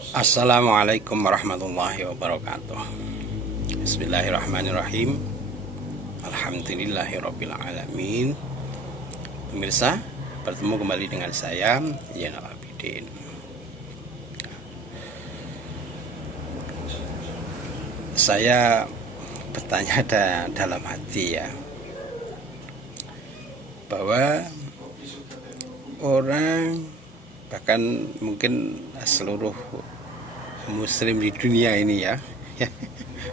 Assalamualaikum warahmatullahi wabarakatuh. Bismillahirrahmanirrahim. Alhamdulillahirabbil alamin. Pemirsa, bertemu kembali dengan saya Zainal Abidin. Saya bertanya dalam hati ya, bahwa orang, bahkan mungkin seluruh muslim di dunia ini ya,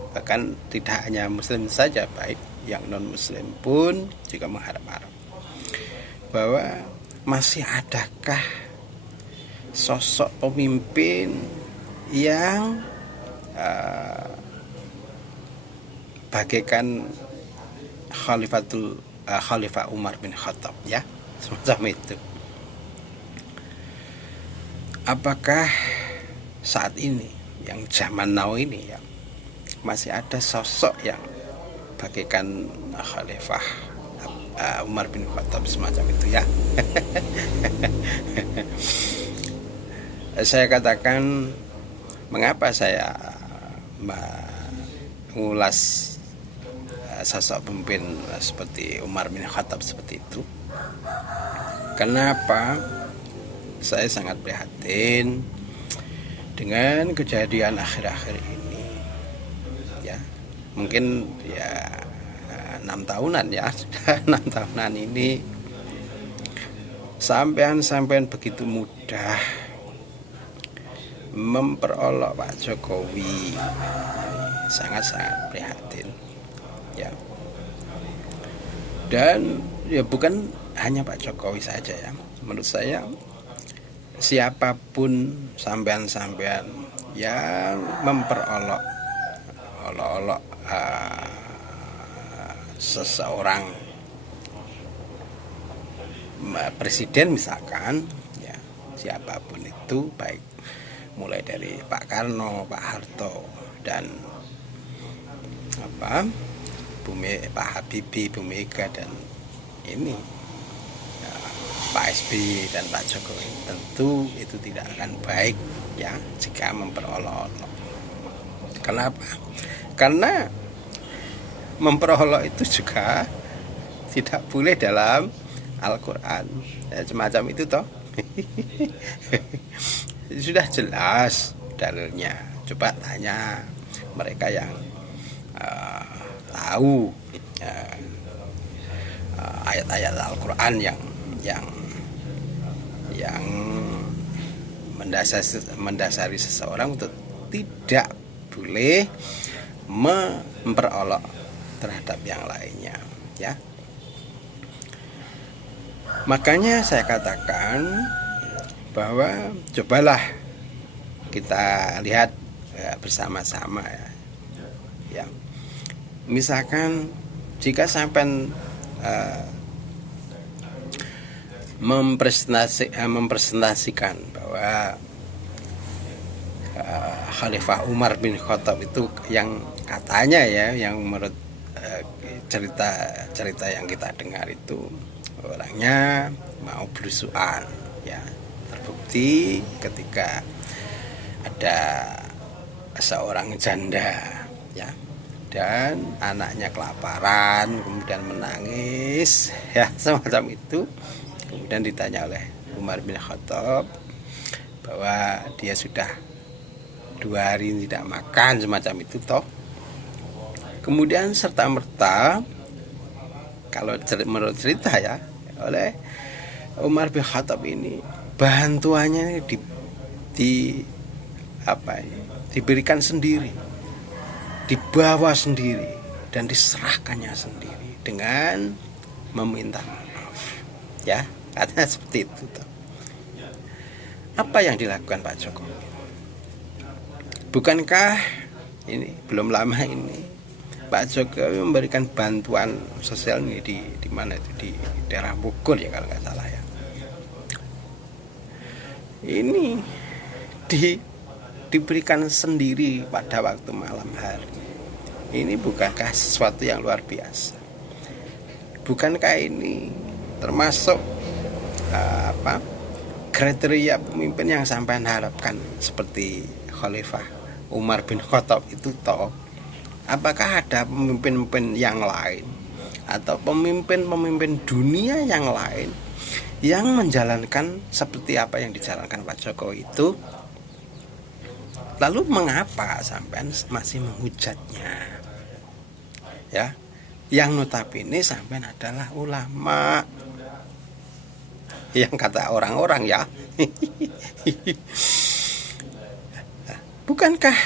bahkan tidak hanya muslim saja, baik yang non muslim pun juga mengharap-harap bahwa masih adakah sosok pemimpin yang bagaikan Khalifah Umar bin Khattab ya, semacam itu. Apakah saat ini, yang zaman now ini ya, masih ada sosok yang bagaikan Khalifah Umar bin Khattab semacam itu ya? Saya katakan, mengapa saya mengulas sosok pemimpin seperti Umar bin Khattab seperti itu? Kenapa saya sangat prihatin dengan kejadian akhir-akhir ini ya, mungkin ya 6 tahunan ya, sudah 6 tahunan ini sampean begitu mudah memperolok Pak Jokowi. Sangat-sangat prihatin ya. Dan ya bukan hanya Pak Jokowi saja ya, menurut saya siapapun sampean yang memperolok seseorang presiden misalkan ya, siapapun itu, baik mulai dari Pak Karno, Pak Harto, dan Pak Habibie, Bu Mega, dan ini Pak SBY dan Pak Jokowi, tentu itu tidak akan baik ya jika memperolok-olok. Kenapa? Karena memperolok itu juga tidak boleh dalam Al-Quran ya, semacam itu toh. Sudah jelas dalilnya. Coba tanya mereka yang tahu ayat-ayat Al-Quran yang mendasari seseorang untuk tidak boleh memperolok terhadap yang lainnya ya. Makanya saya katakan bahwa cobalah kita lihat bersama-sama ya. Misalkan jika sampai mempresentasikan bahwa Khalifah Umar bin Khattab itu yang katanya ya, yang menurut cerita yang kita dengar itu orangnya mau belusuan ya. Terbukti ketika ada seorang janda ya, dan anaknya kelaparan kemudian menangis ya, semacam itu. Kemudian ditanya oleh Umar bin Khattab bahwa dia sudah 2 hari tidak makan, semacam itu toh. Kemudian serta-merta, kalau menurut cerita ya, oleh Umar bin Khattab ini, bantuannya diberikan sendiri, dibawa sendiri, dan diserahkannya sendiri dengan meminta maaf ya, katanya seperti itu toh. Apa yang dilakukan Pak Jokowi? Bukankah ini belum lama ini Pak Jokowi memberikan bantuan sosial ini di mana itu, di daerah Bogor ya kalau nggak salah ya. Ini diberikan sendiri pada waktu malam hari. Ini bukankah sesuatu yang luar biasa? Bukankah ini termasuk kriteria pemimpin yang sampean harapkan seperti Khalifah Umar bin Khattab itu toh? Apakah ada pemimpin-pemimpin yang lain atau pemimpin-pemimpin dunia yang lain yang menjalankan seperti apa yang dijalankan Pak Jokowi itu? Lalu mengapa sampean masih menghujatnya? Ya, yang notabene sampean adalah ulama. Yang kata orang-orang ya. Bukankah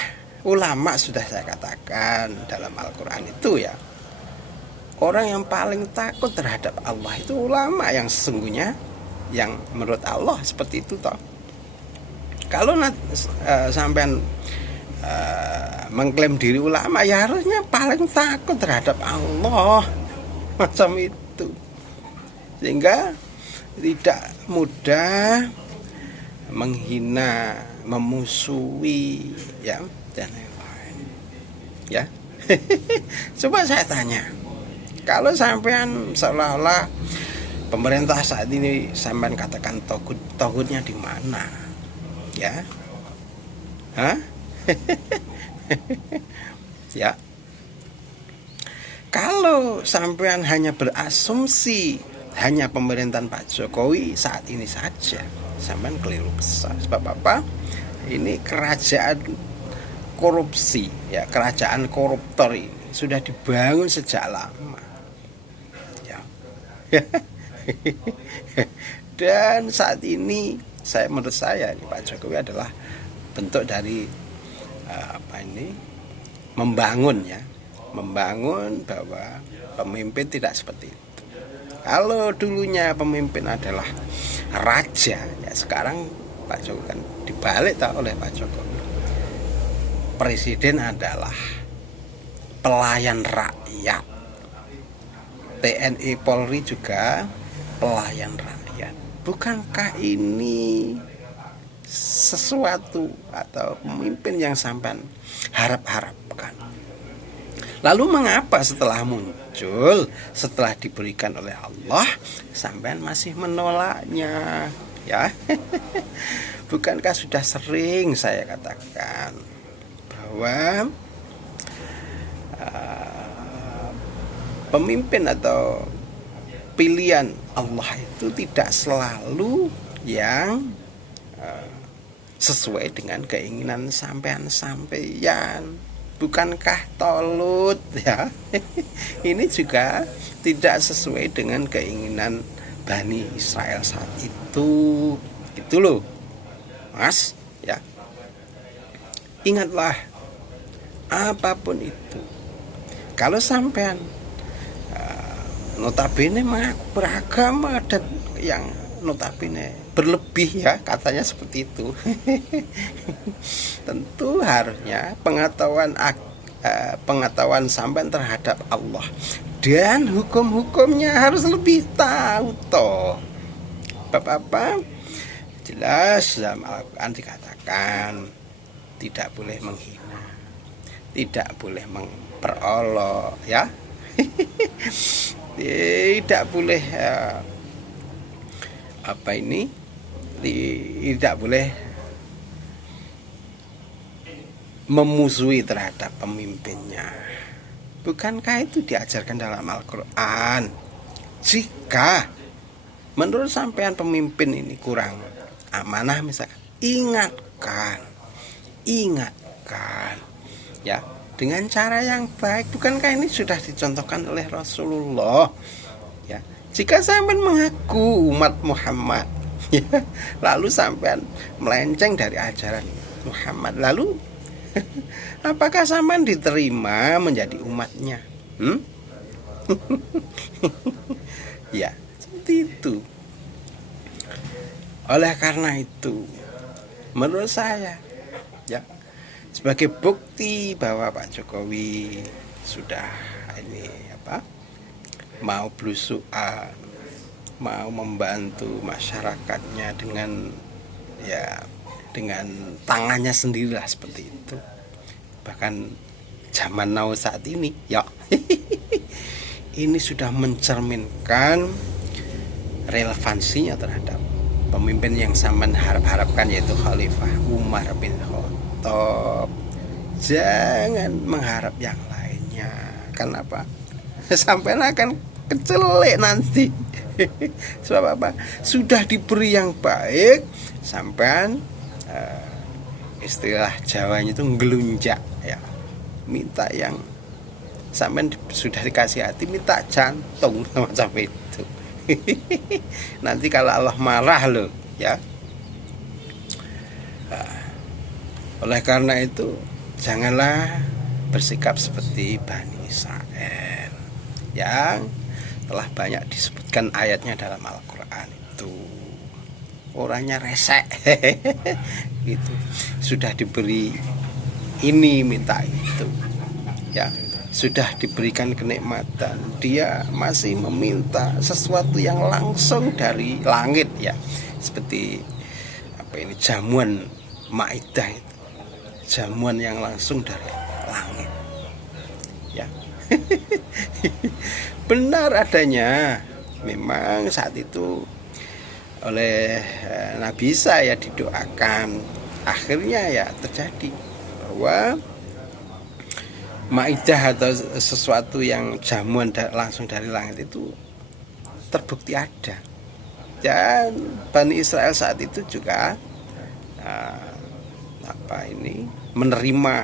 ulama sudah saya katakan dalam Al-Quran itu ya, orang yang paling takut terhadap Allah itu ulama yang sesungguhnya, yang menurut Allah seperti itu toh. Kalau sampean mengklaim diri ulama ya harusnya paling takut terhadap Allah macam itu, sehingga tidak mudah menghina, memusuhi ya dan lain-lain ya. Coba saya tanya, kalau sampean seolah-olah pemerintah saat ini sampean katakan togutnya di mana ya? Hah? Ya. Kalau sampean hanya berasumsi hanya pemerintahan Pak Jokowi saat ini saja, sampean keliru besar. Sebab apa? Ini kerajaan korupsi ya, kerajaan koruptor ini sudah dibangun sejak lama ya. Dan saat ini menurut saya ini Pak Jokowi adalah bentuk dari membangun bahwa pemimpin tidak seperti itu. Kalau dulunya pemimpin adalah raja ya, sekarang Pak Jokowi kan dibalik oleh Pak Jokowi. Presiden adalah pelayan rakyat. TNI Polri juga pelayan rakyat. Bukankah ini sesuatu atau pemimpin yang sampean harapkan? Lalu mengapa setelah muncul, setelah diberikan oleh Allah, sampean masih menolaknya ya? Bukankah sudah sering saya katakan bahwa pemimpin atau pilihan Allah itu tidak selalu yang sesuai dengan keinginan sampean. Bukankah Tolut ya? Ini juga tidak sesuai dengan keinginan Bani Israel saat itu. Itu loh, Mas ya. Ingatlah, apapun itu, kalau sampean notabene mengaku beragama dan yang notabene berlebih ya, katanya seperti itu. Tentu harusnya pengetahuan sampean terhadap Allah dan hukum-hukumnya harus lebih tahu toh. Bapak-bapak, jelas dalam Al-Quran dikatakan tidak boleh menghina, tidak boleh memperolok ya. Tidak boleh tidak boleh memusuhi terhadap pemimpinnya. Bukankah itu diajarkan dalam Al-Quran? Jika menurut sampean pemimpin ini kurang amanah misalkan, ingatkan ya, dengan cara yang baik. Bukankah ini sudah dicontohkan oleh Rasulullah ya? Jika sampean mengaku umat Muhammad ya, lalu sampean melenceng dari ajaran Muhammad, lalu apakah sampean diterima menjadi umatnya? Ya, seperti itu. Oleh karena itu, menurut saya ya, sebagai bukti bahwa Pak Jokowi sudah mau belusuan, mau membantu masyarakatnya dengan tangannya sendirilah seperti itu. Bahkan zaman now saat ini ya, ini sudah mencerminkan relevansinya terhadap pemimpin yang sampean harap-harapkan yaitu Khalifah Umar bin Khattab. Jangan mengharap yang lainnya. Kenapa? Sampean akan kecelek nanti. Sebab apa? Sudah diberi yang baik, sampean istilah Jawanya itu ngelunjak ya. Minta yang sampean sudah dikasih hati, minta jantung macam itu. Nanti kalau Allah marah loh ya. Oleh karena itu janganlah bersikap seperti Bani Israel yang telah banyak disebutkan ayatnya dalam Al-Quran itu. Orangnya resek gitu. Sudah diberi ini minta itu ya, sudah diberikan kenikmatan, dia masih meminta sesuatu yang langsung dari langit ya, seperti apa ini, jamuan Maidah itu, jamuan yang langsung dari langit ya. Benar adanya, memang saat itu oleh Nabi Isa ya didoakan, akhirnya ya terjadi bahwa Maidah atau sesuatu yang jamuan langsung dari langit itu terbukti ada. Dan Bani Israel saat itu juga menerima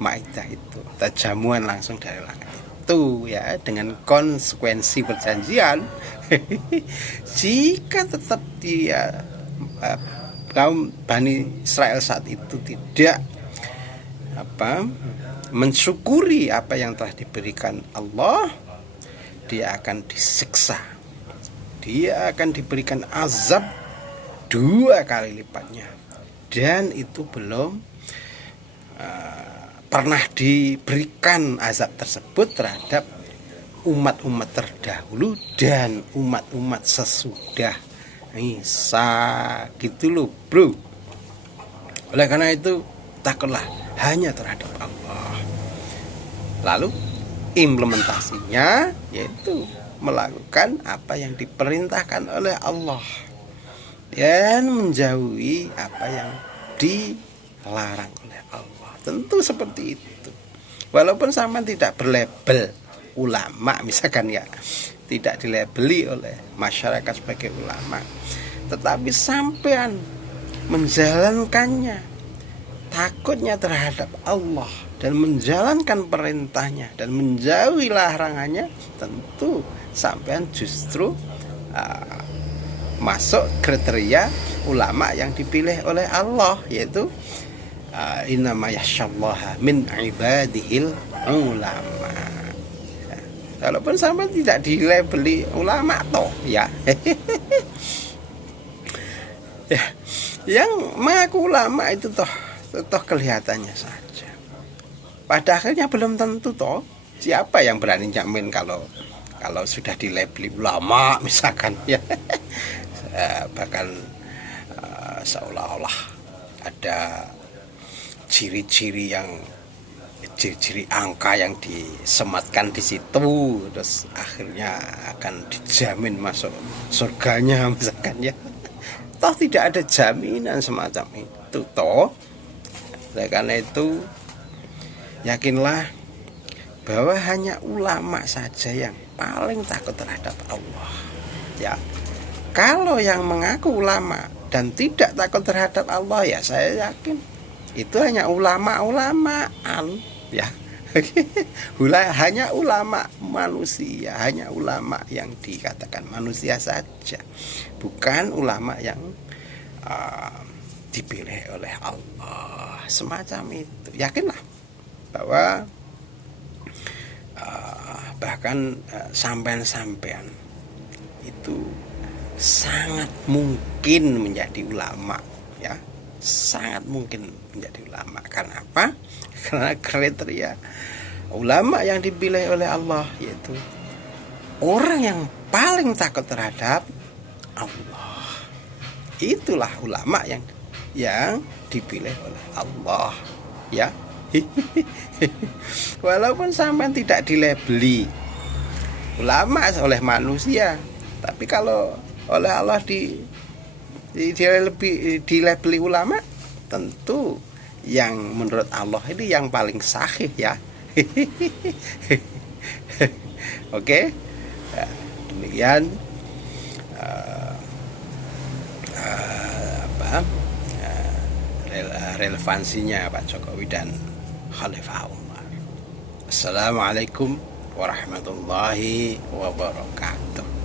Maidah itu atau jamuan langsung dari langit itu ya, dengan konsekuensi perjanjian. Jika tetap dia kaum Bani Israel saat itu tidak mensyukuri apa yang telah diberikan Allah, dia akan disiksa, dia akan diberikan azab 2 kali lipatnya, dan itu belum pernah diberikan azab tersebut terhadap umat-umat terdahulu dan umat-umat sesudah Isa gitu loh bro. Oleh karena itu takutlah hanya terhadap Allah. Lalu implementasinya yaitu melakukan apa yang diperintahkan oleh Allah dan menjauhi apa yang dilarang oleh Allah. Tentu seperti itu. Walaupun sama tidak berlabel ulama misalkan ya, tidak dilabeli oleh masyarakat sebagai ulama, tetapi sampean menjalankannya takutnya terhadap Allah dan menjalankan perintahnya dan menjauhi larangannya, tentu sampean justru masuk kriteria ulama yang dipilih oleh Allah, yaitu innama yakhsyallaha min ibadihil ulama. Walaupun sampean tidak dilabeli ulama toh ya. Ya, yang mengaku ulama itu toh kelihatannya saja. Pada akhirnya belum tentu toh. Siapa yang berani jamin kalau sudah dilabeli ulama misalkan ya. Bahkan seolah-olah ada ciri-ciri angka yang disematkan di situ, terus akhirnya akan dijamin masuk surganya misalkan ya. Toh tidak ada jaminan semacam itu toh. Oleh karena itu yakinlah bahwa hanya ulama saja yang paling takut terhadap Allah ya. Kalau yang mengaku ulama dan tidak takut terhadap Allah, ya saya yakin itu hanya ulama-ulamaan ya. Hanya ulama manusia, hanya ulama yang dikatakan manusia saja, bukan ulama yang dipilih oleh Allah semacam itu. Yakinlah bahwa bahkan sampean itu sangat mungkin menjadi ulama ya, sangat mungkin menjadi ulama. Karena apa? Karena kriteria ulama yang dipilih oleh Allah yaitu orang yang paling takut terhadap Allah. Itulah ulama yang dipilih oleh Allah ya. Walaupun sampean tidak dilabeli ulama oleh manusia, tapi kalau oleh Allah dilabeli ulama, tentu yang menurut Allah ini yang paling sahih ya. Oke, ya, demikian relevansinya Pak Jokowi dan Khalifah Umar. Assalamualaikum warahmatullahi wabarakatuh.